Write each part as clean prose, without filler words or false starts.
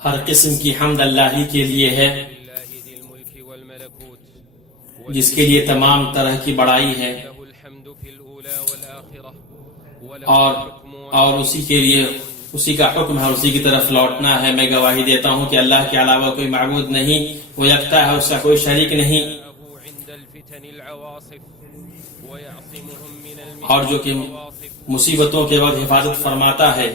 ہر قسم کی حمد اللہ ہی کے لیے ہے، جس کے لیے تمام طرح کی بڑائی ہے، اور اسی کے لیے اسی کا حکم ہے، اسی کی طرف لوٹنا ہے۔ میں گواہی دیتا ہوں کہ اللہ کے علاوہ کوئی معبود نہیں، وہ یکتا ہے، اس کا کوئی شریک نہیں، اور جو کہ مصیبتوں کے وقت حفاظت فرماتا ہے۔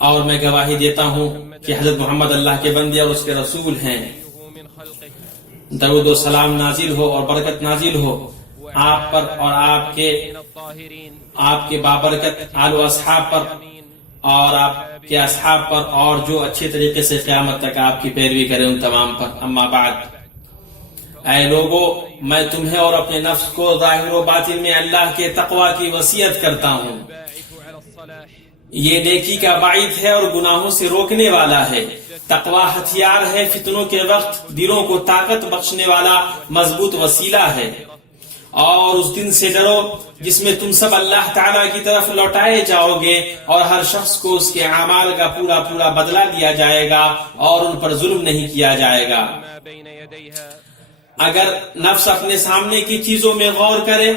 اور میں گواہی دیتا ہوں کہ حضرت محمد اللہ کے بندے اور اس کے رسول ہیں۔ درود و سلام نازل ہو اور برکت نازل ہو آپ پر اور آپ کے بابرکت آل و اصحاب پر اور آپ کے اصحاب پر، اور جو اچھے طریقے سے قیامت تک آپ کی پیروی کریں ان تمام پر۔ اما بعد، اے لوگو، میں تمہیں اور اپنے نفس کو ظاہر و باطن میں اللہ کے تقوی کی وصیت کرتا ہوں۔ یہ نیکی کا باعث ہے اور گناہوں سے روکنے والا ہے۔ تقوی ہتھیار ہے، فتنوں کے وقت دلوں کو طاقت بخشنے والا مضبوط وسیلہ ہے۔ اور اس دن سے ڈرو جس میں تم سب اللہ تعالیٰ کی طرف لوٹائے جاؤ گے، اور ہر شخص کو اس کے اعمال کا پورا پورا بدلہ دیا جائے گا، اور ان پر ظلم نہیں کیا جائے گا۔ اگر نفس اپنے سامنے کی چیزوں میں غور کرے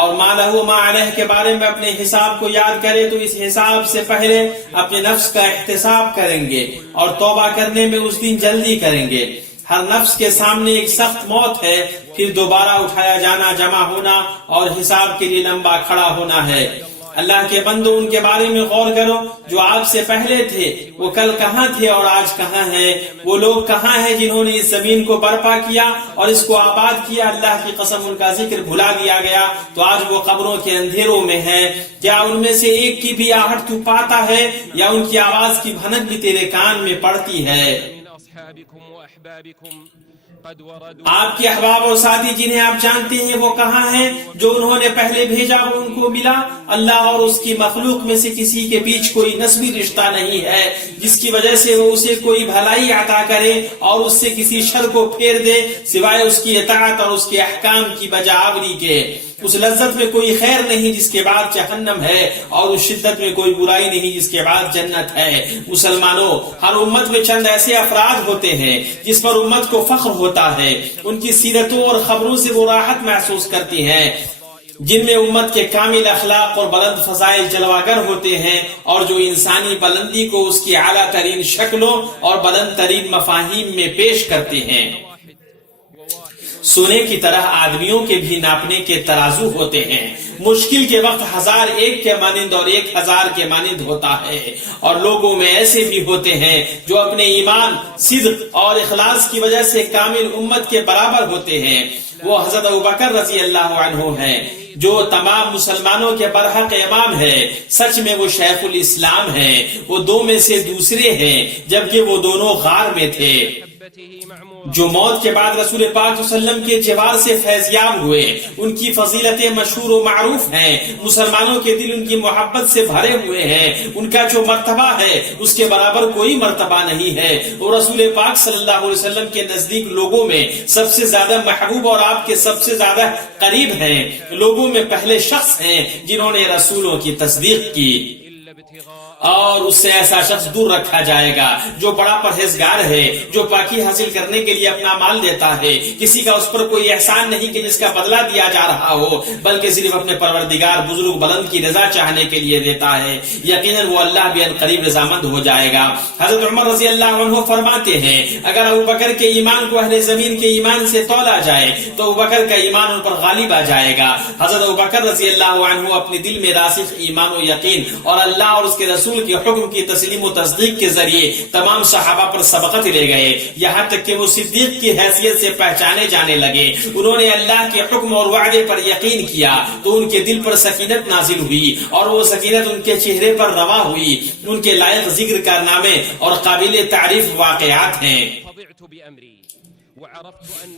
اور ما لہ ما علیہ کے بارے میں اپنے حساب کو یاد کرے، تو اس حساب سے پہلے اپنے نفس کا احتساب کریں گے اور توبہ کرنے میں اس دن جلدی کریں گے۔ ہر نفس کے سامنے ایک سخت موت ہے، پھر دوبارہ اٹھایا جانا، جمع ہونا اور حساب کے لیے لمبا کھڑا ہونا ہے۔ اللہ کے بندو، ان کے بارے میں غور کرو جو آپ سے پہلے تھے، وہ کل کہاں تھے اور آج کہاں ہیں؟ وہ لوگ کہاں ہیں جنہوں نے اس زمین کو برپا کیا اور اس کو آباد کیا؟ اللہ کی قسم ان کا ذکر بھلا دیا گیا تو آج وہ قبروں کے اندھیروں میں ہیں۔ کیا ان میں سے ایک کی بھی آہٹ تو پاتا ہے، یا ان کی آواز کی بھنک بھی تیرے کان میں پڑتی ہے؟ آپ کے احباب اور ساتھی جنہیں آپ جانتے ہیں وہ کہاں ہیں؟ جو انہوں نے پہلے بھیجا وہ ان کو ملا۔ اللہ اور اس کی مخلوق میں سے کسی کے بیچ کوئی نسبی رشتہ نہیں ہے جس کی وجہ سے وہ اسے کوئی بھلائی عطا کرے اور اس سے کسی شر کو پھیر دے، سوائے اس کی اطاعت اور اس کے احکام کی بجاوری کے۔ اس لذت میں کوئی خیر نہیں جس کے بعد جہنم ہے، اور اس شدت میں کوئی برائی نہیں جس کے بعد جنت ہے۔ مسلمانوں، ہر امت میں چند ایسے افراد ہوتے ہیں جس پر امت کو فخر ہوتا ہے، ان کی سیرتوں اور خبروں سے وہ راحت محسوس کرتی ہیں، جن میں امت کے کامل اخلاق اور بلند فضائل جلواگر ہوتے ہیں، اور جو انسانی بلندی کو اس کی اعلیٰ ترین شکلوں اور بلند ترین مفاہیم میں پیش کرتے ہیں۔ سونے کی طرح آدمیوں کے بھی ناپنے کے ترازو ہوتے ہیں۔ مشکل کے وقت 1001 کے مانند اور 1000 کے مانند ہوتا ہے، اور لوگوں میں ایسے بھی ہوتے ہیں جو اپنے ایمان، صدق اور اخلاص کی وجہ سے کامل امت کے برابر ہوتے ہیں۔ وہ حضرت ابوبکر رضی اللہ عنہ ہیں جو تمام مسلمانوں کے برحق امام ہے۔ سچ میں وہ شیخ الاسلام ہیں، وہ دو میں سے دوسرے ہیں، جبکہ وہ دونوں غار میں تھے، جو موت کے بعد رسول پاک صلی اللہ علیہ وسلم کے جوار سے فیضیاب ہوئے۔ ان کی فضیلتیں مشہور و معروف ہیں، مسلمانوں کے دل ان کی محبت سے بھرے ہوئے ہیں۔ ان کا جو مرتبہ ہے اس کے برابر کوئی مرتبہ نہیں ہے۔ وہ رسول پاک صلی اللہ علیہ وسلم کے نزدیک لوگوں میں سب سے زیادہ محبوب اور آپ کے سب سے زیادہ قریب ہیں۔ لوگوں میں پہلے شخص ہیں جنہوں نے رسولوں کی تصدیق کی، اور اس سے ایسا شخص دور رکھا جائے گا جو بڑا پرہیزگار ہے، جو پاکی حاصل کرنے کے لیے اپنا مال دیتا ہے۔ کسی کا اس پر کوئی احسان نہیں کہ جس کا بدلہ دیا جا رہا ہو، بلکہ صرف اپنے پروردگار بزرگ بلند کی رضا چاہنے کے لیے دیتا ہے۔ یقیناً وہ اللہ بھی قریب رضامند ہو جائے گا۔ حضرت عمر رضی اللہ عنہ فرماتے ہیں، اگر ابوبکر کے ایمان کو اہل زمین کے ایمان سے تولا جائے تو ابوبکر کا ایمان ان پر غالب آ جائے گا۔ حضرت ابوبکر رضی اللہ عنہ اپنے دل میں راسخ ایمان و یقین اور اللہ اور اس کے رسول کے حکم کی تسلیم و تصدیق کے ذریعے تمام صحابہ پر سبقت لے گئے، یہاں تک کہ وہ صدیق کی حیثیت سے پہچانے جانے لگے۔ انہوں نے اللہ کے حکم اور وعدے پر یقین کیا تو ان کے دل پر سکینت نازل ہوئی، اور وہ سکینت ان کے چہرے پر رواں ہوئی۔ ان کے لائق ذکر کارنامے اور قابل تعریف واقعات ہیں۔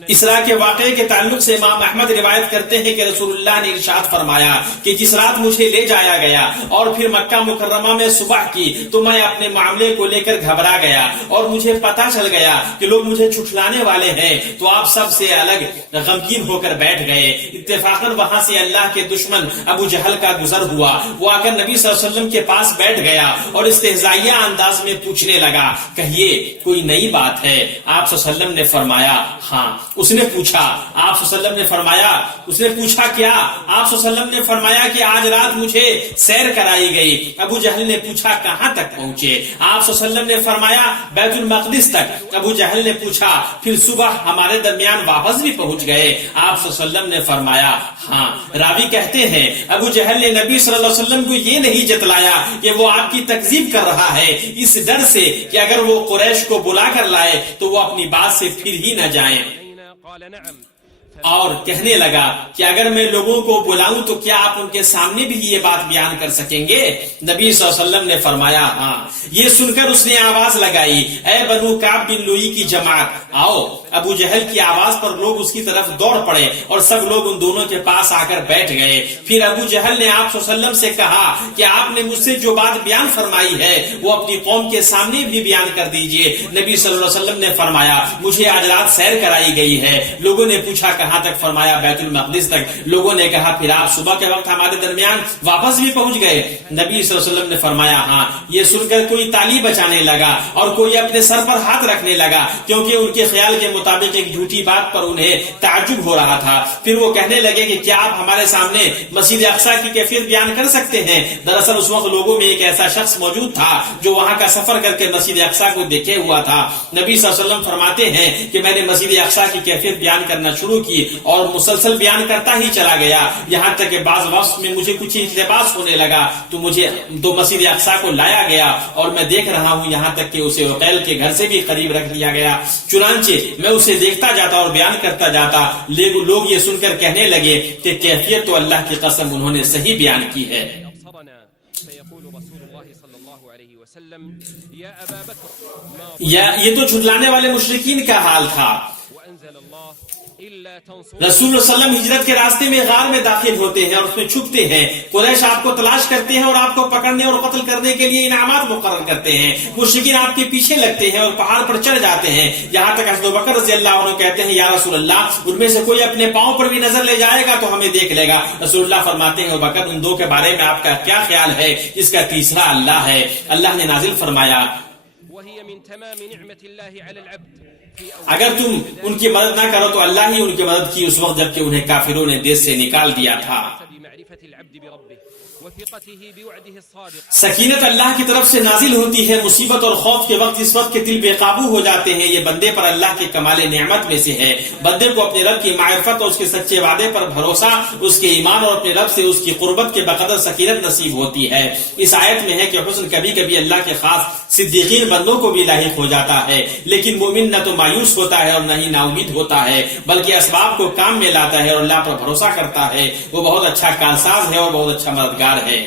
اسراء کے واقعے کے تعلق سے امام احمد روایت کرتے ہیں کہ رسول اللہ نے ارشاد فرمایا کہ جس رات مجھے لے جایا گیا اور پھر مکہ مکرمہ میں صبح کی تو میں اپنے معاملے کو لے کر گھبرا گیا اور مجھے پتا چل گیا کہ لوگ مجھے چھٹلانے والے ہیں، تو آپ سب سے الگ غمگین ہو کر بیٹھ گئے۔ اتفاقاً وہاں سے اللہ کے دشمن ابو جہل کا گزر ہوا، وہ آ کر نبی صلی اللہ علیہ وسلم کے پاس بیٹھ گیا اور استہزائیہ انداز میں پوچھنے لگا، کہیے کوئی نئی بات ہے؟ آپ صلی اللہ علیہ وسلم نے فرمایا ہاں۔ اس نے پوچھا، آپ صلی اللہ علیہ وسلم نے فرمایا، اس نے پوچھا کیا؟ آپ صلی اللہ علیہ وسلم نے فرمایا کہ آج رات مجھے سیر کرائی گئی۔ ابو جہل نے پوچھا کہاں تک پہنچے؟ آپ صلی اللہ علیہ وسلم نے فرمایا بیت المقدس تک۔ ابو جہل نے پوچھا پھر صبح ہمارے درمیان واپس بھی پہنچ گئے؟ آپ صلی اللہ علیہ وسلم نے فرمایا ہاں۔ راوی کہتے ہیں ابو جہل نے نبی صلی اللہ علیہ وسلم کو یہ نہیں جتلایا کہ وہ آپ کی تکذیب کر رہا ہے، اس ڈر سے کہ اگر وہ قریش کو بلا کر لائے تو وہ اپنی بات سے پھر ہی نہ جائیں، اور کہنے لگا کہ اگر میں لوگوں کو بلاؤں تو کیا آپ ان کے سامنے بھی یہ بات بیان کر سکیں گے؟ نبی صلی اللہ علیہ وسلم نے فرمایا ہاں۔ یہ سن کر اس نے آواز لگائی، اے بنو کعب بن لوئی کی جماعت آؤ۔ ابو جہل کی آواز پر لوگ اس کی طرف دوڑ پڑے اور سب لوگ ان دونوں کے پاس آ کر بیٹھ گئے۔ پھر ابو جہل نے آپ صلی اللہ علیہ وسلم سے کہا کہ آپ نے مجھ سے جو بات بیان فرمائی ہے وہ اپنی قوم کے سامنے بھی بیان کر دیجئے۔ نبی صلی اللہ علیہ وسلم نے فرمایا مجھے آج رات سیر کرائی گئی ہے۔ لوگوں نے پوچھا کہاں تک؟ فرمایا بیت المقدس تک۔ لوگوں نے کہا پھر آپ صبح کے وقت ہمارے درمیان واپس بھی پہنچ گئے؟ نبی صلی اللہ علیہ وسلم نے فرمایا ہاں۔ یہ سن کر کوئی تالی بجانے لگا اور کوئی اپنے سر پر ہاتھ رکھنے لگا، کیونکہ ان کے خیال کے مطابق ایک جھوٹی بات پر انہیں تعجب ہو رہا تھا۔ پھر وہ کہنے لگے کہ کیا آپ ہمارے سامنے مسجد اقصی کی کیفیت بیان کر سکتے ہیں؟ دراصل اس وقت لوگوں میں ایک ایسا شخص موجود تھا جو وہاں کا سفر کر کے مسجد اقصی کو دیکھے ہوا تھا۔ نبی صلی اللہ علیہ وسلم فرماتے ہیں کہ میں نے مسجد اقصی کی کیفیت بیان کرنا شروع کی اور مسلسل بیان کرتا ہی چلا گیا، یہاں تک کہ بعض وقت میں مجھے کچھ التباس ہونے لگا تو مسجد اقصی کو لایا گیا اور میں دیکھ رہا ہوں یہاں تک کہ اسے عقیل کے گھر سے بھی قریب رکھ لیا گیا۔ چنانچہ میں اسے دیکھتا جاتا اور بیان کرتا جاتا، لوگ یہ سن کر کہنے لگے کہ کیفیت تو اللہ کی قسم انہوں نے صحیح بیان کی ہے۔ یہ تو جھٹلانے والے مشرکین کا حال تھا۔ رسول اللہ صلی اللہ علیہ وسلم ہجرت کے راستے میں غار میں داخل ہوتے ہیں اور اس میں چھپتے ہیں۔ قریش آپ کو تلاش کرتے ہیں اور آپ کو پکڑنے اور قتل کرنے کے لیے انعامات مقرر کرتے ہیں۔ مشرکین آپ کے پیچھے لگتے ہیں اور پہاڑ پر چڑھ جاتے ہیں، یہاں تک حضرت ابوبکر رضی اللہ عنہ کہتے ہیں یا رسول اللہ ان میں سے کوئی اپنے پاؤں پر بھی نظر لے جائے گا تو ہمیں دیکھ لے گا۔ رسول اللہ فرماتے ہیں ابوبکر ان دو کے بارے میں آپ کا کیا خیال ہے؟ اس کا تیسرا اللہ ہے۔ اللہ نے نازل فرمایا اگر تم ان کی مدد نہ کرو تو اللہ ہی ان کی مدد کی اس وقت جبکہ انہیں کافروں نے دیش سے نکال دیا تھا۔ سکینت اللہ کی طرف سے نازل ہوتی ہے مصیبت اور خوف کے وقت، اس وقت کے دل بے قابو ہو جاتے ہیں۔ یہ بندے پر اللہ کے کمال نعمت میں سے ہے۔ بندے کو اپنے رب کی معرفت اور اس کے سچے وعدے پر بھروسہ، اس کے ایمان اور اپنے رب سے اس کی قربت کے بقدر سکینت نصیب ہوتی ہے۔ اس آیت میں ہے کہ حسن کبھی کبھی اللہ کے خاص صدیقین بندوں کو بھی لاحق ہو جاتا ہے، لیکن مومن نہ تو مایوس ہوتا ہے اور نہ ہی نا امید ہوتا ہے، بلکہ اسباب کو کام میں لاتا ہے اور اللہ پر بھروسہ کرتا ہے۔ وہ بہت اچھا کارساز ہے اور بہت اچھا مددگار ہے۔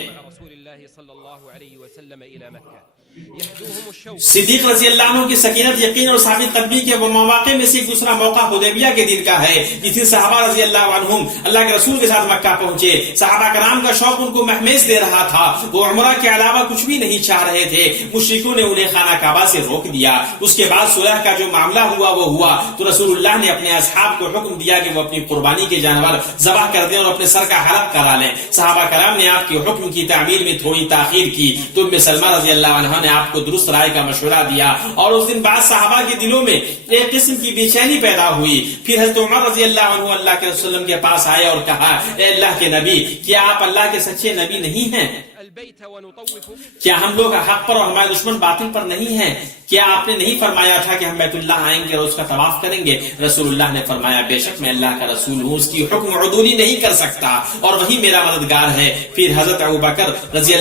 صدیق رضی اللہ عنہ کی سکینت، یقین اور ثابت قدمی کے مواقع میں سے ایک دوسرا موقع حدیبیہ کے دن کا ہے، جس دن صحابہ رضی اللہ عنہم اللہ کے رسول کے ساتھ مکہ پہنچے۔ صحابہ کرام کا شوق ان کو مہمیز دے رہا تھا، وہ عمرہ کے علاوہ کچھ بھی نہیں چاہ رہے تھے۔ مشرکوں نے انہیں خانہ کعبہ سے روک دیا۔ اس کے بعد صلح کا جو معاملہ ہوا وہ ہوا تو رسول اللہ نے اپنے اصحاب کو حکم دیا کہ وہ اپنی قربانی کے جانور ذبح کر دیں اور اپنے سر کا حلق کرا لیں۔ صحابہ کرام نے آپ کے حکم کی تعمیل میں تھوڑی تاخیر کی تو ام سلمہ رضی اللہ عنہا نے آپ کو درست رائے کا مشورہ دیا، اور اس دن بعد صحابہ کے دلوں میں ایک قسم کی بے چینی پیدا ہوئی۔ پھر حضرت عمر رضی اللہ عنہ اللہ کے رسول اللہ کے پاس آئے اور کہا اے اللہ کے نبی، کیا آپ اللہ کے سچے نبی نہیں ہیں؟ کیا ہم لوگ حق پر اور ہمارے دشمن باطل پر نہیں ہیں؟ کیا آپ نے نہیں فرمایا تھا کہ ہم بیت اللہ آئیں گے اور اس کا طواف کریں گے؟ رسول اللہ نے فرمایا بے شک میں اللہ کا رسول ہوں، اس کی حکم عدولی نہیں کر سکتا اور وہی میرا مددگار ہے۔ پھر حضرت ابوبکر رضی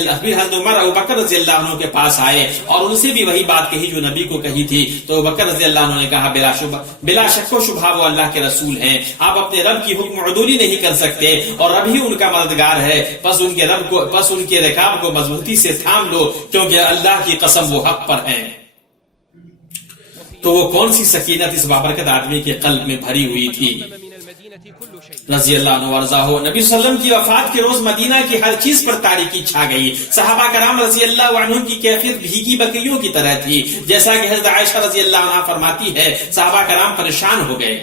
اللہ عنہ کے پاس آئے اور ان سے بھی وہی بات کہی جو نبی کو کہی تھی، تو ابوبکر رضی اللہ عنہ نے کہا بلا شک و شبہ وہ اللہ کے رسول ہیں، آپ اپنے رب کی حکم عدولی نہیں کر سکتے اور رب ہی ان کا مددگار ہے، بس ان کے رکاب کو مضبوطی سے تھام لو کیونکہ اللہ کی قسم وہ حق پر ہے۔ تو وہ کون سی سکینت اس بابرکت آدمی کے قلب میں بھری ہوئی تھی رضی اللہ عنہ ورضاہ. نبی صلی اللہ علیہ وسلم کی وفات کے روز مدینہ کی ہر چیز پر تاریکی چھا گئی. صحابہ کرام رضی اللہ عنہ کی کیفیت بھیگی بکریوں کی طرح تھی. جیسا کہ حضرت عائشہ رضی اللہ عنہ فرماتی ہے صحابہ کرام پریشان ہو گئے.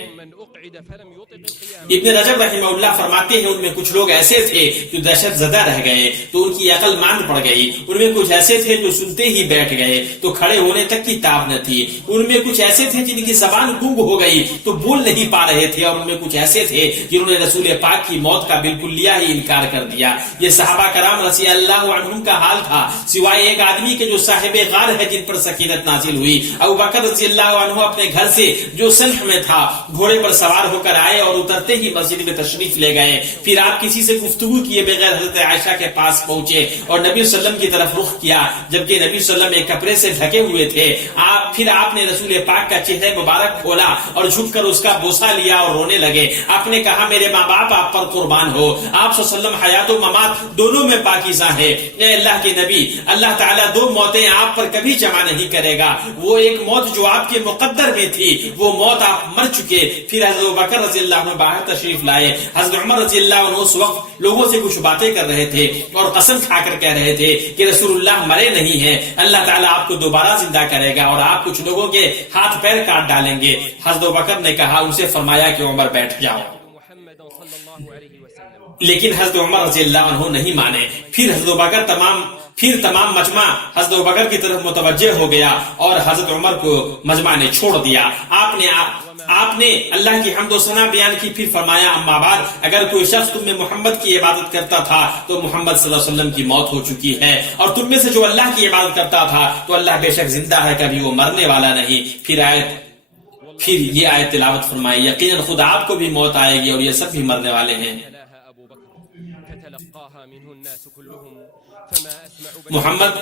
ابن رجب رحمہ اللہ فرماتے ہیں ان میں کچھ لوگ ایسے تھے جو دہشت زدہ رہ گئے تو ان کی عقل ماند پڑ گئی. ان میں کچھ ایسے تھے جو سنتے ہی بیٹھ گئے تو کھڑے ہونے تک کی تاب نہ تھی. ان میں کچھ ایسے تھے جن کی زبان گنگ ہو گئی تو بول نہیں پا رہے تھے. اور ان میں کچھ ایسے تھے جنہوں نے رسول پاک کی موت کا بالکل ہی انکار کر دیا. یہ صحابہ کرام رضی اللہ عنہم کا حال تھا سوائے ایک آدمی کے جو صاحب غار ہے جن پر سکینت نازل ہوئی. ابو بکر رضی اللہ عنہ اپنے گھر سے جو سنح میں تھا گھوڑے پر سوار ہو کر آئے اور اترتے ہی مسجد میں تشریف لے گئے. پھر آپ کسی سے گفتگو کیے بغیر حضرت عائشہ کے پاس پہنچے اور نبی صلی اللہ علیہ وسلم کی طرف رخ کیا جبکہ نبی صلی اللہ علیہ وسلم ایک کپڑے سے ڈھکے ہوئے تھے. پھر آپ نے رسول پاک کا چہرہ مبارک کھولا اور جھک کر اس کا بوسہ لیا اور رونے لگے. آپ نے کہا میرے ماں باپ آپ پر قربان ہو. آپ صلی اللہ علیہ وسلم حیات و ممات دونوں میں پاکیزہ ہے. اے اللہ کے نبی اللہ تعالیٰ دو موتیں آپ پر کبھی جمع نہیں کرے گا. وہ ایک موت جو آپ کے مقدر میں تھی وہ موت آپ مر چکے. پھر حضرت ابوبکر رضی اللہ عنہ باہر تشریف لائے. حضرت عمر رضی اللہ عنہ اس وقت لوگوں سے کچھ باتیں کر رہے تھے اور قسم کھا کر کہہ رہے تھے کہ رسول اللہ مرے نہیں ہیں. اللہ تعالیٰ آپ کو دوبارہ زندہ کرے گا اور آپ کچھ لوگوں کے ہاتھ پیر کاٹ ڈالیں گے. حضرت ابوبکر نے کہا ان سے فرمایا کہ عمر بیٹھ جاؤ. لیکن حضرت عمر رضی اللہ عنہ نہیں مانے. پھر حضرت ابوبکر تمام مجمع حضرت ابوبکر کی طرف متوجہ ہو گیا اور حضرت عمر کو مجمع نے چھوڑ دیا. آپ نے اللہ کی حمد و ثنا بیان کی. پھر فرمایا اما بعد اگر کوئی شخص تم میں محمد کی عبادت کرتا تھا تو محمد صلی اللہ علیہ وسلم کی موت ہو چکی ہے اور تم میں سے جو اللہ کی عبادت کرتا تھا تو اللہ بے شک زندہ ہے کبھی وہ مرنے والا نہیں. پھر یہ آیت تلاوت فرمائی یقیناً خود آپ کو بھی موت آئے گی اور یہ سب بھی مرنے والے ہیں. محمد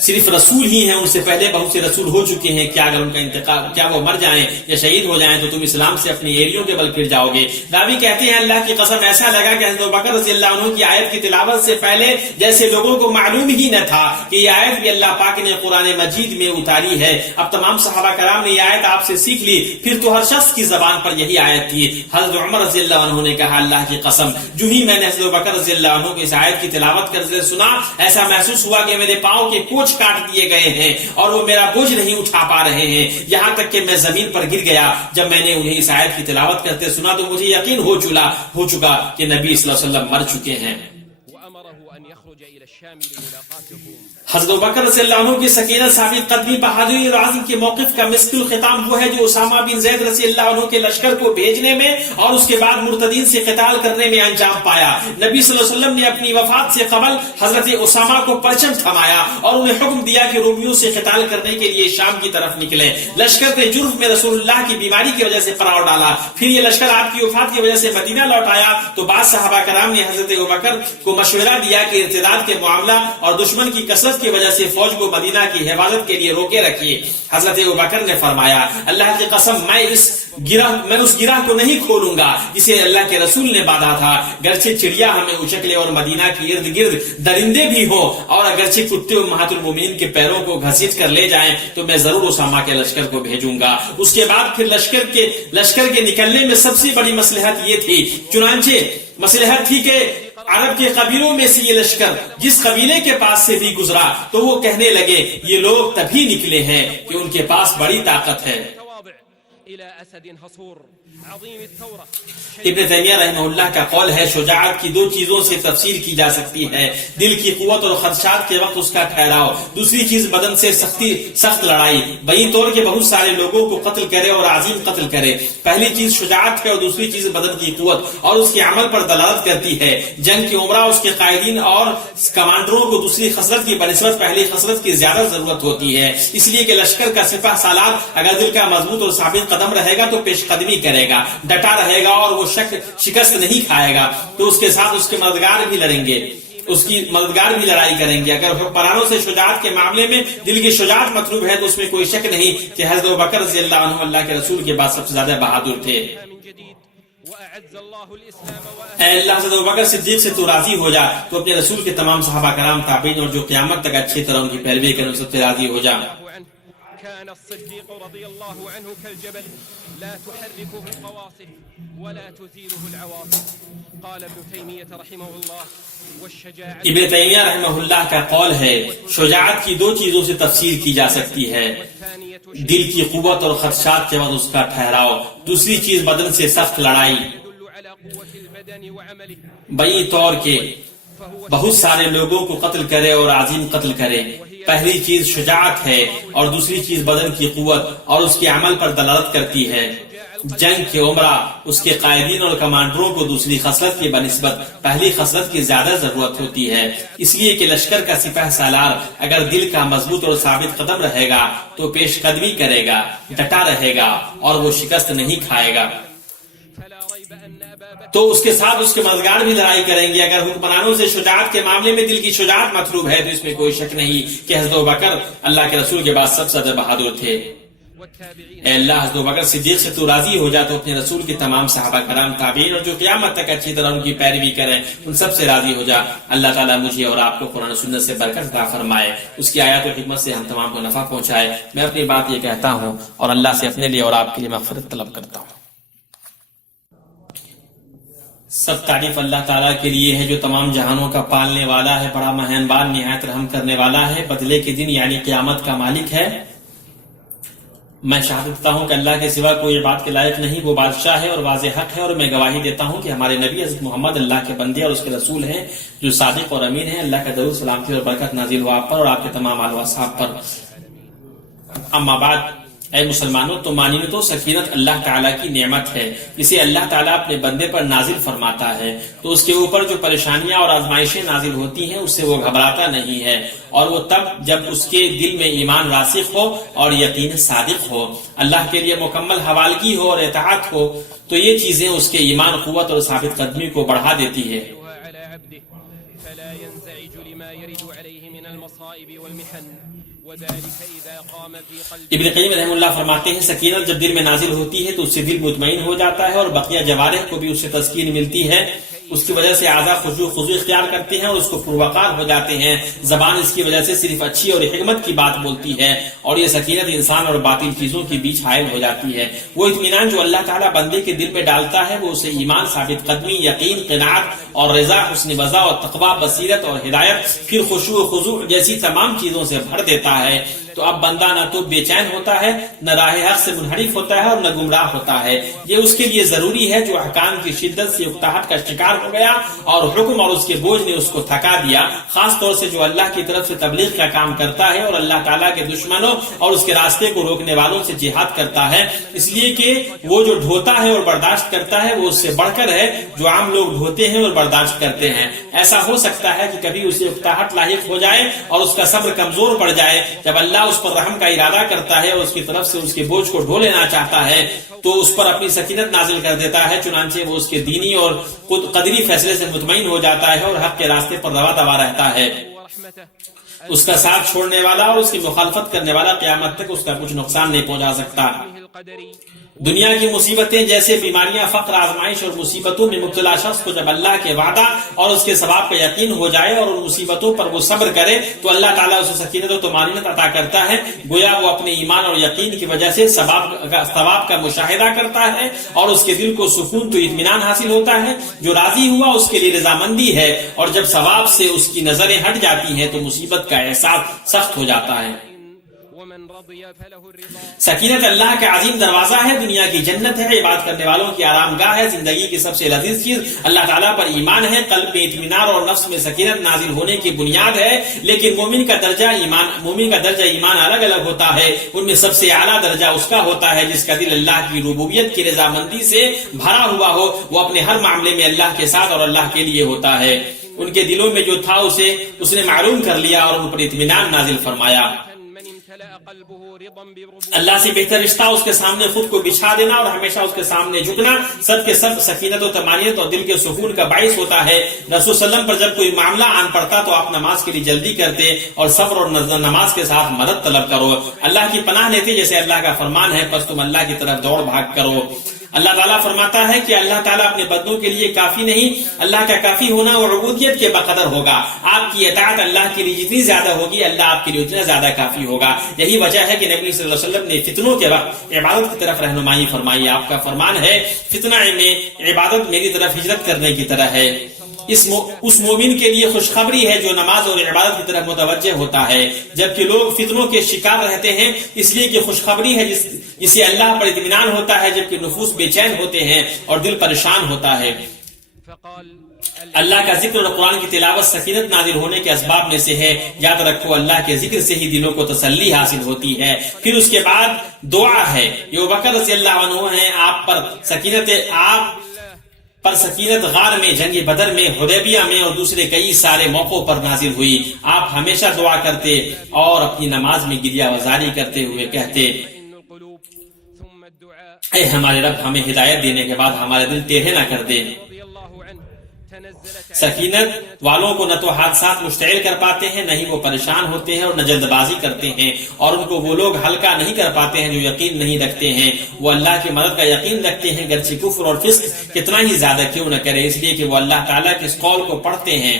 صرف رسول ہی ہیں, ان سے پہلے بہت سے رسول ہو چکے ہیں. کیا اگر ان کا انتقال کیا وہ مر جائیں یا شہید ہو جائیں تو تم اسلام سے اپنی ایریوں کے بل پھر جاؤ گے. راوی کہتے ہیں اللہ کی قسم ایسا لگا کہ حضرت ابوبکر رضی اللہ عنہ کی آیت کی تلاوت سے پہلے جیسے لوگوں کو معلوم ہی نہ تھا کہ یہ آیت بھی اللہ پاک نے قرآن مجید میں اتاری ہے. اب تمام صحابہ کرام نے یہ آیت آپ سے سیکھ لی. پھر تو ہر شخص کی زبان پر یہی آیت تھی. حضرت عمر رضی اللہ عنہ نے کہا اللہ کی قسم جو ہی میں نے حضرت ابوبکر رضی اللہ عنہ کی اس آیت کی تلاوت کرتے سنا ایسا محسوس ہوا کہ میرے پاؤں کے کوچ کاٹ دیے گئے ہیں اور وہ میرا بوجھ نہیں اٹھا پا رہے ہیں. یہاں تک کہ میں زمین پر گر گیا. جب میں نے انہیں اس آیت کی تلاوت کرتے سنا تو مجھے یقین ہو چکا کہ نبی صلی اللہ علیہ وسلم مر چکے ہیں. حضرت ابوبکر رضی اللہ عنہ کی سکینت ثابت قدمی بہادری اور عزم کے موقف کا مسک الختام وہ ہے جو اسامہ بن زید رضی اللہ عنہ کے لشکر کو بھیجنے میں اور اس کے بعد مرتدین سے قتال کرنے میں انجام پایا. نبی صلی اللہ علیہ وسلم نے اپنی وفات سے قبل حضرت اسامہ کو پرچم تھمایا اور انہیں حکم دیا کہ رومیوں سے قتال کرنے کے لیے شام کی طرف نکلیں. لشکر نے جرف میں رسول اللہ کی بیماری کی وجہ سے پڑاؤ ڈالا. پھر یہ لشکر آپ کی وفات کی وجہ سے مدینہ لوٹ آیا تو بعض صحابہ کرام نے حضرت ابوبکر کو مشورہ دیا کہ ارتداد کے معاملہ اور دشمن کی کثرت کی وجہ سے فوج کو مدینہ کی حفاظت کے لیے روکے رکھیے. حضرت ابوبکر نے فرمایا اللہ کی قسم میں اس گرہ کو نہیں کھولوں گا جسے اللہ کے رسول نے باندھا تھا. گرچہ چڑیا ہمیں اچکلے اور مدینہ کی ارد گرد درندے بھی ہوں اور اگرچہ کتے امہات المومنین کے پیروں کو گھسیٹ کر لے جائیں تو میں ضرور اسامہ کے لشکر کو بھیجوں گا. اس کے بعد پھر لشکر کے نکلنے میں سب سے بڑی مصلحت یہ تھی. چنانچہ مصلحت تھی کہ عرب کے قبیلوں میں سے یہ لشکر جس قبیلے کے پاس سے بھی گزرا تو وہ کہنے لگے یہ لوگ تبھی نکلے ہیں کہ ان کے پاس بڑی طاقت ہے. ابن تیمیہ رحمہ اللہ کا قول ہے شجاعت کی دو چیزوں سے تفسیر کی جا سکتی ہے. دل کی قوت اور خدشات کے وقت اس کا ٹھہراؤ. دوسری چیز بدن سے سخت لڑائی بئی طور کے بہت سارے لوگوں کو قتل کرے اور عظیم قتل کرے. پہلی چیز شجاعت ہے اور دوسری چیز بدن کی قوت اور اس کے عمل پر دلالت کرتی ہے. جنگ کی عمرہ اس کے قائدین اور کمانڈروں کو دوسری خصلت کی بنسبت پہلی خصلت کی زیادہ ضرورت ہوتی ہے. اس لیے کہ لشکر کا سپہ سالار اگر دل کا مضبوط اور ثابت قدم رہے گا تو پیش قدمی کرے گا, ڈٹا رہے گا اور وہ شکست نہیں کھائے گا تو اس کے ساتھ اس کے مددگار بھی لڑیں گے, اس کی مددگار بھی لڑائی کریں گے. اگر حکمرانوں سے شجاعت کے معاملے میں دل کی شجاعت مطلوب ہے تو اس میں کوئی شک نہیں کہ حضرت ابوبکر رضی اللہ عنہ اللہ کے رسول کے بعد سب سے زیادہ بہادر تھے. اے اللہ حضرت ابوبکر صدیق سے تو راضی ہو جا, تو اپنے رسول کے تمام صحابہ کرام تابعین اور جو قیامت تک اچھی طرح ان کی پیروی کریں سب سے راضی ہو جا. كان الصديق رضي الله عنه كالجبل لا تحركه القواصف ولا تزيله العواصف. قال ابن تيمية رحمه الله والشجاعة. ابن تیمیہ رحمہ اللہ کا قول ہے شجاعت کی دو چیزوں سے تفسیر کی جا سکتی ہے، دل کی قوت اور خدشات کے بعد اس کا ٹھہراؤ، دوسری چیز بدن سے سخت لڑائی۔ بئی طور کے بہت سارے لوگوں کو قتل کرے اور عظیم قتل کرے، پہلی چیز شجاعت ہے اور دوسری چیز بدن کی قوت اور اس کے عمل پر دلالت کرتی ہے۔ جنگ کے عمرہ اس کے قائدین اور کمانڈروں کو دوسری خصلت کی بنسبت پہلی خصلت کی زیادہ ضرورت ہوتی ہے، اس لیے کہ لشکر کا سپہ سالار اگر دل کا مضبوط اور ثابت قدم رہے گا تو پیش قدمی کرے گا، ڈٹا رہے گا اور وہ شکست نہیں کھائے گا، تو اس کے ساتھ اس کے مددگار بھی لڑائی کریں گے۔ اگر حکمرانوں سے شجاعت کے معاملے میں دل کی شجاعت مطلوب ہے تو اس میں کوئی شک نہیں کہ حضرت ابوبکر اللہ کے رسول کے بعد سب سے زیادہ بہادر تھے۔ اے اللہ حضرت ابوبکر صدیق سے تو راضی ہو جا تو اپنے رسول کے تمام صحابہ کرام تابعین اور جو قیامت تک اچھی طرح ان کی پیروی کریں ان سب سے راضی ہو جا۔ اللہ تعالیٰ مجھے اور آپ کو قرآن و سنت سے برکت عطا فرمائے، اس کی آیات و حکمت سے ہم تمام کو نفع پہنچائے۔ میں اپنی بات یہ کہتا ہوں اور اللہ سے اپنے لیے اور آپ کے لیے مغفرت طلب کرتا ہوں۔ سب تعریف اللہ تعالیٰ کے لیے ہے جو تمام جہانوں کا پالنے والا ہے، بڑا مہربان نہایت رحم کرنے والا ہے، بدلے کے دن یعنی قیامت کا مالک ہے۔ میں شہادت دیتا ہوں کہ اللہ کے سوا کوئی عبادت کے لائق نہیں، وہ بادشاہ ہے اور واضح حق ہے، اور میں گواہی دیتا ہوں کہ ہمارے نبی حضرت محمد اللہ کے بندے اور اس کے رسول ہیں جو صادق اور امین ہیں۔ اللہ کا درود سلامتی اور برکت نازل ہو آپ پر اور آپ کے تمام آل و اصحاب پر۔ اما بعد، اے مسلمانوں، تو مانیے تو سکینت اللہ تعالیٰ کی نعمت ہے، اسے اللہ تعالیٰ اپنے بندے پر نازل فرماتا ہے تو اس کے اوپر جو پریشانیاں اور آزمائشیں نازل ہوتی ہیں اس سے وہ گھبراتا نہیں ہے، اور وہ تب جب اس کے دل میں ایمان راسخ ہو اور یقین صادق ہو، اللہ کے لیے مکمل حوالگی ہو اور اطاعت ہو، تو یہ چیزیں اس کے ایمان، قوت اور ثابت قدمی کو بڑھا دیتی ہے۔ ابن قیم رحمہ اللہ فرماتے ہیں سکینت جب دل میں نازل ہوتی ہے تو اس سے دل مطمئن ہو جاتا ہے اور بقیہ جوارح کو بھی اس سے تسکین ملتی ہے، اس کی وجہ سے اعضاء خضوع اختیار کرتے ہیں اور اس کو پروقار ہو جاتے ہیں، زبان اس کی وجہ سے صرف اچھی اور حکمت کی بات بولتی ہے، اور یہ سکینت انسان اور باطل چیزوں کے بیچ حائل ہو جاتی ہے۔ وہ اطمینان جو اللہ تعالیٰ بندے کے دل میں ڈالتا ہے وہ اسے ایمان، ثابت قدمی، یقین، قناعت اور رضا، حسن وضع اور تقویٰ، بصیرت اور ہدایت، پھر خشوع و خضوع جیسی تمام چیزوں سے بھر دیتا ہے۔ تو اب بندہ نہ تو بے چین ہوتا ہے، نہ راہ حق سے منحرف ہوتا ہے اور نہ گمراہ ہوتا ہے۔ یہ اس کے لیے ضروری ہے جو احکام کی شدت سے اکتاہٹ کا شکار ہو گیا اور حکم اور اس کے بوجھ نے اس کو تھکا دیا، خاص طور سے جو اللہ کی طرف سے تبلیغ کا کام کرتا ہے اور اللہ تعالیٰ کے دشمنوں اور اس کے راستے کو روکنے والوں سے جہاد کرتا ہے، اس لیے کہ وہ جو ڈھوتا ہے اور برداشت کرتا ہے وہ اس سے بڑھ کر ہے جو عام لوگ ڈھوتے ہیں اور برداشت کرتے ہیں۔ ایسا ہو سکتا ہے کہ کبھی اسے اکتاہٹ لاحق ہو جائے اور اس کا صبر کمزور پڑ جائے، جب اللہ اس پر رحم کا ارادہ کرتا ہے اور اس کی طرف سے اس کے بوجھ کو ڈھو لینا چاہتا ہے تو اس پر اپنی سکینت نازل کر دیتا ہے، چنانچہ وہ اس کے دینی اور قدری فیصلے سے مطمئن ہو جاتا ہے اور حق کے راستے پر روا دوا رہتا ہے۔ اس کا ساتھ چھوڑنے والا اور اس کی مخالفت کرنے والا قیامت تک اس کا کچھ نقصان نہیں پہنچا سکتا۔ دنیا کی مصیبتیں جیسے بیماریاں، فقر، آزمائش اور مصیبتوں میں مبتلا شخص کو جب اللہ کے وعدہ اور اس کے ثواب کا یقین ہو جائے اور ان مصیبتوں پر وہ صبر کرے تو اللہ تعالیٰ اسے سکینت و طمانینت عطا کرتا ہے، گویا وہ اپنے ایمان اور یقین کی وجہ سے ثواب کا مشاہدہ کرتا ہے اور اس کے دل کو سکون تو اطمینان حاصل ہوتا ہے۔ جو راضی ہوا اس کے لیے رضامندی ہے، اور جب ثواب سے اس کی نظریں ہٹ جاتی ہیں تو مصیبت کا احساس سخت ہو جاتا ہے۔ سکینت اللہ کا عظیم دروازہ ہے، دنیا کی جنت ہے، عبادت کرنے والوں کی آرام گاہ ہے، زندگی کی سب سے لذیذ چیز اللہ تعالیٰ پر ایمان ہے، قلب میں اطمینان اور نفس میں سکینت نازل ہونے کی بنیاد ہے۔ لیکن مومن کا درجہ ایمان الگ الگ ہوتا ہے، ان میں سب سے اعلیٰ درجہ اس کا ہوتا ہے جس کا دل اللہ کی ربوبیت کی رضامندی سے بھرا ہوا ہو، وہ اپنے ہر معاملے میں اللہ کے ساتھ اور اللہ کے لیے ہوتا ہے۔ ان کے دلوں میں جو تھا اسے اس نے معلوم کر لیا اور ان پر اطمینان نازل فرمایا۔ اللہ سے بہتر رشتہ اس کے سامنے خود کو بچھا دینا اور ہمیشہ اس کے سامنے جھکنا سب کے سب سکینت و طمانینت اور دل کے سکون کا باعث ہوتا ہے۔ رسول صلی اللہ علیہ وسلم پر جب کوئی معاملہ آن پڑتا تو آپ نماز کے لیے جلدی کرتے اور صبر اور نماز کے ساتھ مدد طلب کرو، اللہ کی پناہ لیتے جیسے اللہ کا فرمان ہے، پس تم اللہ کی طرف دوڑ بھاگ کرو۔ اللہ تعالیٰ فرماتا ہے کہ اللہ تعالیٰ اپنے بندوں کے لیے کافی نہیں، اللہ کا کافی ہونا اور عبودیت کے بقدر ہوگا. آپ کی اطاعت اللہ کے لیے جتنی زیادہ ہوگی اللہ آپ کے لیے اتنا زیادہ کافی ہوگا. یہی وجہ ہے کہ نبی صلی اللہ علیہ وسلم نے فتنوں کے وقت عبادت کی طرف رہنمائی فرمائی. آپ کا فرمان ہے فتنہ میں عبادت میری طرف ہجرت کرنے کی طرح ہے. اس مومن کے لیے خوشخبری ہے جو نماز اور عبادت کی طرف متوجہ ہوتا ہے، جبکہ لوگ فتنوں کے شکار رہتے ہیں، اس لیے کہ خوشخبری ہے جسے اللہ پر اطمینان ہوتا ہے، جبکہ نفوس بے چین ہوتے ہیں اور دل پریشان ہوتا ہے. اللہ کا ذکر اور قرآن کی تلاوت سکینت نازل ہونے کے اسباب میں سے ہے. یاد رکھو اللہ کے ذکر سے ہی دلوں کو تسلی حاصل ہوتی ہے. پھر اس کے بعد دعا ہے. یہ ابوبکر رضی اللہ عنہ ہیں، آپ پر سکینت غار میں، جنگ بدر میں، حدیبیہ میں اور دوسرے کئی سارے موقعوں پر نازل ہوئی. آپ ہمیشہ دعا کرتے اور اپنی نماز میں گریہ وزاری کرتے ہوئے کہتے اے ہمارے رب ہمیں ہدایت دینے کے بعد ہمارے دل ٹیڑھے نہ کر دے. سکینت والوں کو نہ تو حادثات مشتعل کر پاتے ہیں، نہ ہی وہ پریشان ہوتے ہیں اور نہ جلد بازی کرتے ہیں، اور ان کو وہ لوگ ہلکا نہیں کر پاتے ہیں جو یقین نہیں رکھتے ہیں. وہ اللہ کی مدد کا یقین رکھتے ہیں گرچہ کفر اور فسق کتنا ہی زیادہ کیوں نہ کرے، اس لیے کہ وہ اللہ تعالیٰ کے اس قول کو پڑھتے ہیں.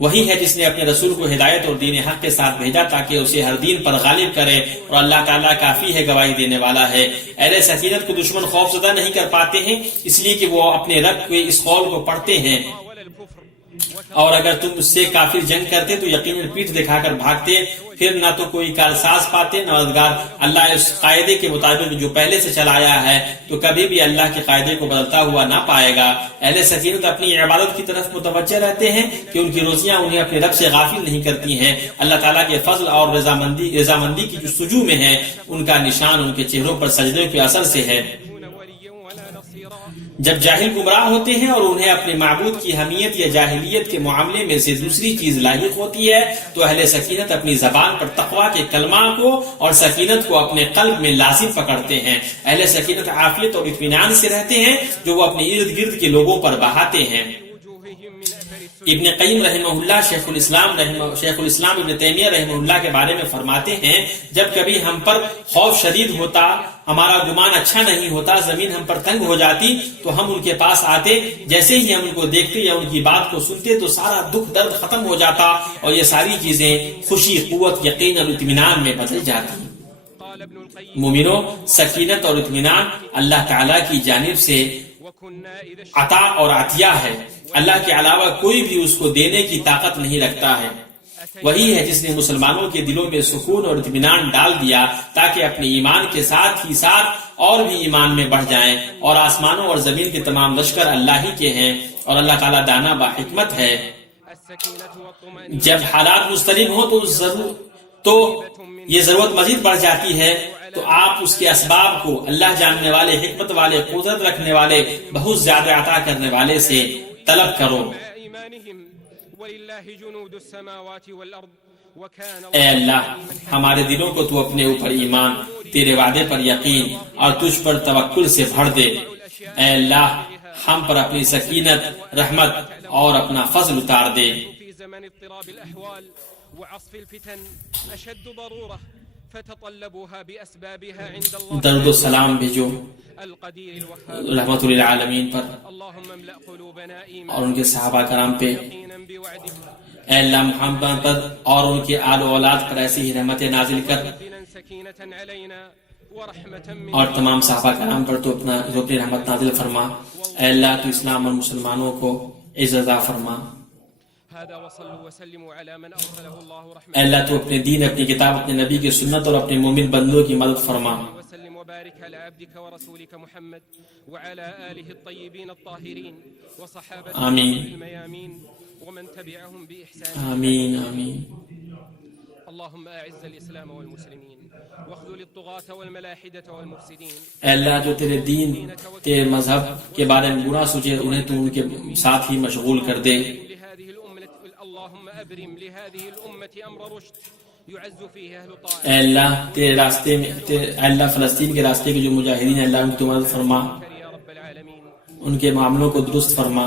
وہی ہے جس نے اپنے رسول کو ہدایت اور دین حق کے ساتھ بھیجا تاکہ اسے ہر دین پر غالب کرے، اور اللہ تعالیٰ کافی ہے، گواہی دینے والا ہے. اہل سکینت کو دشمن خوف زدہ نہیں کر پاتے ہیں، اس لیے کہ وہ اپنے رب کے اس قول کو پڑھتے ہیں، اور اگر تم اس سے کافر جنگ کرتے تو یقیناً پیٹھ دکھا کر بھاگتے، پھر نہ تو کوئی کارساز پاتے نہ مددگار. اللہ اس قاعدے کے مطابق جو پہلے سے چلایا ہے تو کبھی بھی اللہ کے قاعدے کو بدلتا ہوا نہ پائے گا. اہل سکینت اپنی عبادت کی طرف متوجہ رہتے ہیں کہ ان کی روزیاں انہیں اپنے رب سے غافل نہیں کرتی ہیں. اللہ تعالیٰ کے فضل اور رضامندی کی جو سجو میں ہے ان کا نشان ان کے چہروں پر سجدے کے اثر سے ہے. جب جاہل گمراہ ہوتے ہیں اور انہیں اپنے معبود کی حمیت یا جاہلیت کے معاملے میں سے دوسری چیز لاحق ہوتی ہے تو اہل سکینت اپنی زبان پر تقویٰ کے کلمہ کو اور سکینت کو اپنے قلب میں لازم پکڑتے ہیں. اہل سکینت عافیت اور اطمینان سے رہتے ہیں جو وہ اپنے ارد گرد کے لوگوں پر بہاتے ہیں. ابن قیم رحمہ اللہ شیخ الاسلام ابن تیمیہ رحمہ اللہ کے بارے میں فرماتے ہیں جب کبھی ہم پر خوف شدید ہوتا، ہمارا گمان اچھا نہیں ہوتا، زمین ہم پر تنگ ہو جاتی تو ہم ان کے پاس آتے، جیسے ہی ہم ان کو دیکھتے یا ان کی بات کو سنتے تو سارا دکھ درد ختم ہو جاتا اور یہ ساری چیزیں خوشی، قوت، یقین اور اطمینان میں بدل جاتی. مومنوں، سکینت اور اطمینان اللہ تعالیٰ کی جانب سے عطا اور عطیہ ہے. اللہ کے علاوہ کوئی بھی اس کو دینے کی طاقت نہیں رکھتا ہے. وہی ہے جس نے مسلمانوں کے دلوں میں سکون اور اطمینان ڈال دیا تاکہ اپنے ایمان کے ساتھ ہی ساتھ اور بھی ایمان میں بڑھ جائیں. اور آسمانوں اور زمین کے تمام لشکر اللہ ہی کے ہیں اور اللہ تعالیٰ دانا با حکمت ہے. جب حالات مضطرب ہوں تو یہ ضرورت مزید بڑھ جاتی ہے تو آپ اس کے اسباب کو اللہ جاننے والے، حکمت والے، قدرت رکھنے والے، بہت زیادہ عطا کرنے والے سے طلب کرو. اے اللہ ہمارے دلوں کو تو اپنے اوپر ایمان، تیرے وعدے پر یقین اور تجھ پر توکل سے بھر دے. اے اللہ ہم پر اپنی سکینت، رحمت اور اپنا فضل اتار دے. درد و سلام بھیجو رحمت للعالمین پر اور ان کے صحابہ کرام پہ. اے اللہ محمد پر اور ان کے آل و اولاد پر ایسی ہی رحمت نازل کر، اور تمام صحابہ کرام پر تو اپنی رحمت نازل فرما. اے اللہ تو اسلام اور مسلمانوں کو عزت عطا فرما. اے اللہ تو اپنے دین، اپنی کتاب، اپنے نبی کی سنت اور اپنے مومن بندوں کی مدد فرما. وبارك على عبدك ورسولك محمد وعلى آله الطيبين الطاهرين وصحابته الميامين ومن تبعهم بإحسان. آمين آمين. اللهم أعز الإسلام والمسلمين واخذل الطغاة والملاحدة والمفسدين. اے اللہ جو تیرے دین، تیرے مذہب کے بارے میں برا سوچے انہیں تو ان کے ساتھ ہی مشغول کر دے. اللهم أبرم لهذه الأمة أمر رشد يعز فيه أهل طاعة. اے اللہ تیرے راستے میں، اے اللہ فلسطین کے راستے کے جو مجاہدین ہیں اللہ ان کی مدد فرما، ان کے معاملوں کو درست فرما.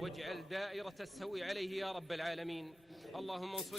واجعل دائرة السوء عليه يا رب العالمين اللهم انصر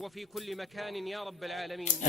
وفي كل مكان يا رب العالمين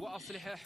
وأصلح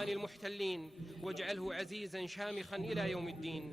عن المحتلين واجعله عزيزا شامخا إلى يوم الدين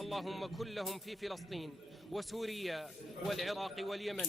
اللهم كن لهم في فلسطين وسوريا والعراق واليمن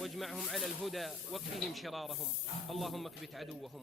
واجمعهم على الهدى واكفهم شرارهم اللهم اكبت عدوهم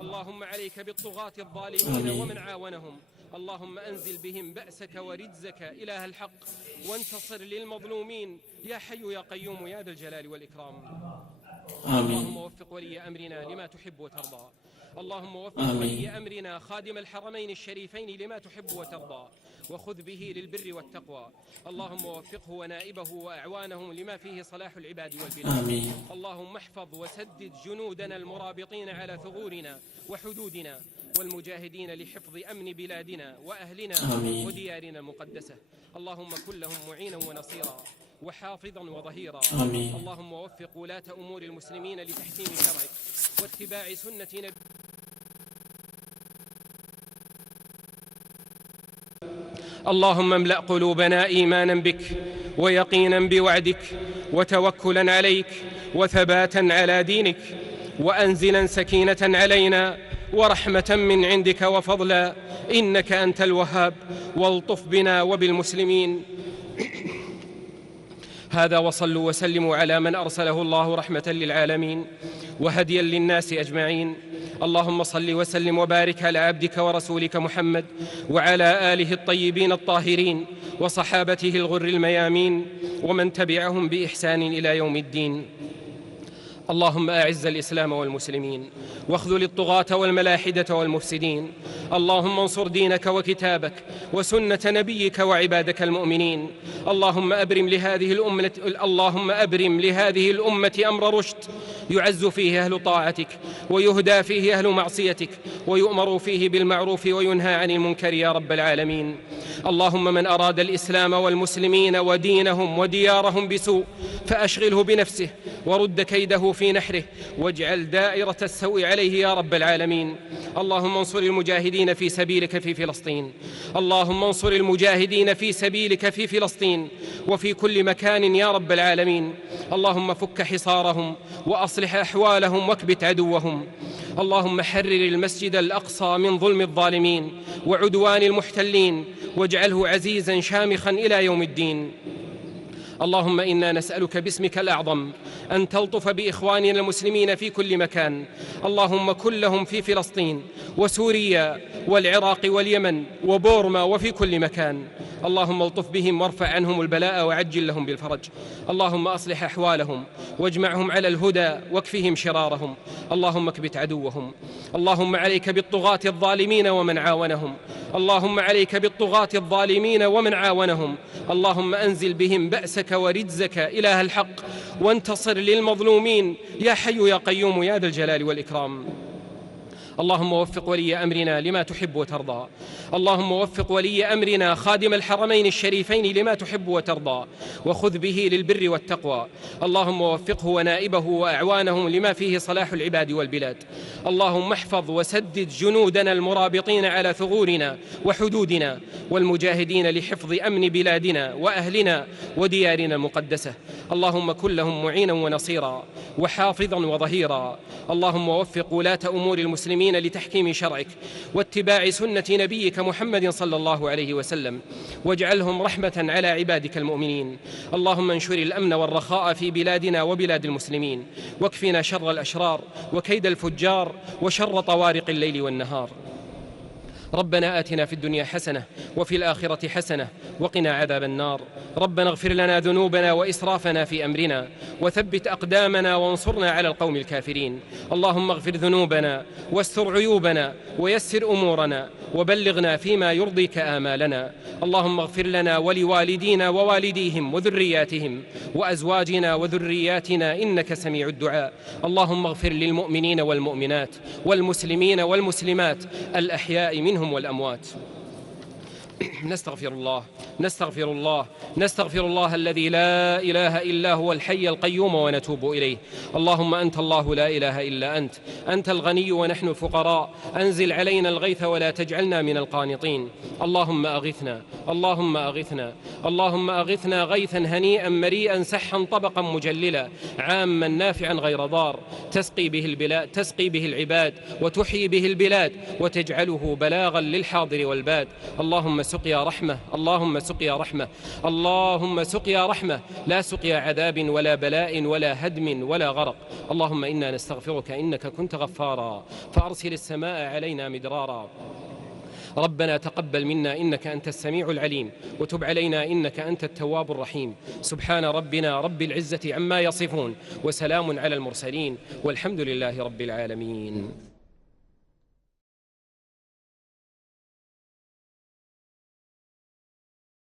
اللهم عليك بالطغاة الظالمين ومن عاونهم اللهم أنزل بهم بأسك ورجزك إله الحق وانتصر للمظلومين يا حي يا قيوم يا ذا الجلال والإكرام اللهم وفق ولي أمرنا لما تحب وترضى اللهم وفق ولي أمرنا خادم الحرمين الشريفين لما تحب وترضى وخذ به للبر والتقوى اللهم وفقه ونائبه وأعوانهم لما فيه صلاح العباد والبلاد اللهم احفظ وسدد جنودنا المرابطين على ثغورنا وحدودنا والمجاهدين لحفظ أمن بلادنا وأهلنا وديارنا المقدسة اللهم كن لهم معينا ونصيرا وحافظا وظهيرا اللهم وفق ولاة أمور المسلمين لتحكيم شرعك واتباع سنة نبيك اللهم املأ قلوبنا إيمانا بك ويقينا بوعدك وتوكلا عليك وثباتا على دينك وأنزلا سكينة علينا ورحمة من عندك وفضلا إنك أنت الوهاب والطف بنا وبالمسلمين هذا وصلوا وسلموا على من أرسله الله رحمة للعالمين وهديا للناس أجمعين اللهم صل وسلم وبارك على عبدك ورسولك محمد وعلى آله الطيبين الطاهرين وصحابته الغر الميامين ومن تبعهم بإحسان إلى يوم الدين اللهم أعز الإسلام والمسلمين واخذل الطغاة والملاحدة والمفسدين اللهم انصر دينك وكتابك وسنة نبيك وعبادك المؤمنين اللهم أبرم لهذه الأمة أمر رشد يعز فيه أهل طاعتك ويهدى فيه أهل معصيتك ويؤمر فيه بالمعروف وينهى عن المنكر يا رب العالمين اللهم من أراد الإسلام والمسلمين ودينهم وديارهم بسوء فأشغله بنفسه ورد كيده في نحره واجعل دائرة السوء عليه يا رب العالمين اللهم انصر المجاهدين في سبيلك في فلسطين اللهم انصر المجاهدين في سبيلك في فلسطين وفي كل مكان يا رب العالمين اللهم فك حصارهم وأصلح أحوالهم واكبت عدوهم اللهم حرر المسجد الأقصى من ظلم الظالمين وعدوان المحتلين واجعله عزيزا شامخا إلى يوم الدين اللهم إنا نسألك باسمك الأعظم أن تلطف بإخواننا المسلمين في كل مكان اللهم كن لهم في فلسطين وسوريا والعراق واليمن وبورما وفي كل مكان اللهم الطف بهم وارفع عنهم البلاء وعجل لهم بالفرج اللهم أصلح أحوالهم واجمعهم على الهدى واكفهم شرارهم اللهم اكبت عدوهم اللهم عليك بالطغاة الظالمين ومن عاونهم اللهم عليك بالطغاة الظالمين ومن عاونهم اللهم أنزل بهم بأسك ورجزك إله الحق وانتصر للمظلومين يا حي يا قيوم يا ذا الجلال والإكرام اللهم وفق ولي أمرنا لما تحب وترضى اللهم وفق ولي أمرنا خادم الحرمين الشريفين لما تحب وترضى وخذ به للبر والتقوى اللهم وفقه ونائبه وأعوانهم لما فيه صلاح العباد والبلاد اللهم احفظ وسدد جنودنا المرابطين على ثغورنا وحدودنا والمجاهدين لحفظ أمن بلادنا وأهلنا وديارنا المقدسة اللهم كن لهم معينا ونصيرا وحافظا وظهيرا اللهم وفق ولاة أمور المسلمين لتحكيم شرعك واتباع سنة نبيك محمد صلى الله عليه وسلم واجعلهم رحمة على عبادك المؤمنين اللهم انشر الأمن والرخاء في بلادنا وبلاد المسلمين واكفنا شر الأشرار وكيد الفجار وشر طوارق الليل والنهار ربنا آتنا في الدنيا حسنة وفي الآخرة حسنة وقنا عذاب النار ربنا اغفر لنا ذنوبنا وإسرافنا في أمرنا وثبت أقدامنا وانصرنا على القوم الكافرين اللهم اغفر ذنوبنا واستر عيوبنا ويسر أمورنا وبلغنا فيما يرضيك آمالنا. اللهم اغفر لنا ولوالدينا ووالديهم وذرياتهم وأزواجنا وذرياتنا إنك سميع الدعاء. اللهم اغفر للمؤمنين والمؤمنات والمسلمين والمسلمات الأحياء منهم والأموات. نستغفر الله الذي لا إله إلا هو الحي القيوم ونتوب إليه. اللهم أنت الله لا إله إلا أنت الغني ونحن الفقراء، أنزل علينا الغيث ولا تجعلنا من القانطين. اللهم أغثنا غيثا هنيئا مريئا سحا طبقا مجللا عاما نافعا غير ضار، تسقي به العباد وتحيي به البلاد وتجعله بلاغا للحاضر والباد. اللهم سقيا رحمة لا سقيا عذاب ولا بلاء ولا هدم ولا غرق. اللهم إنا نستغفرك إنك كنت غفارا فأرسل السماء علينا مدرارا. ربنا تقبل منا إنك أنت السميع العليم وتب علينا إنك أنت التواب الرحيم. سبحان ربنا رب العزة عما يصفون وسلام على المرسلين والحمد لله رب العالمين.